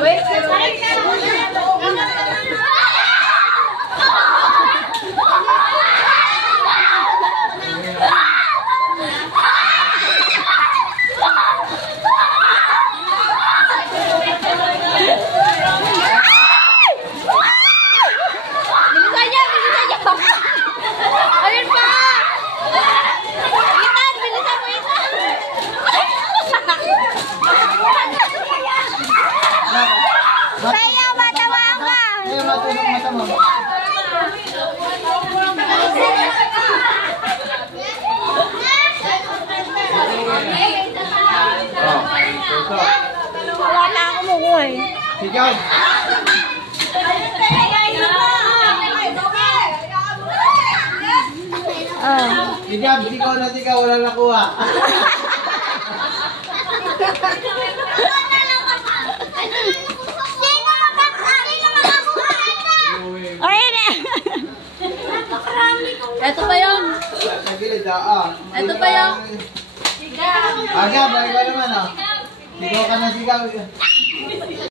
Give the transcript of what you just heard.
Wait, Saya matamaan ka. mata mo. Wala na ako mo eh. Sigaw. Sigaw na sigaw, walang nakuha. Ito pa yung. Ito pa yung. Aga, balik ka naman, oh. Sigaw ka na sigaw.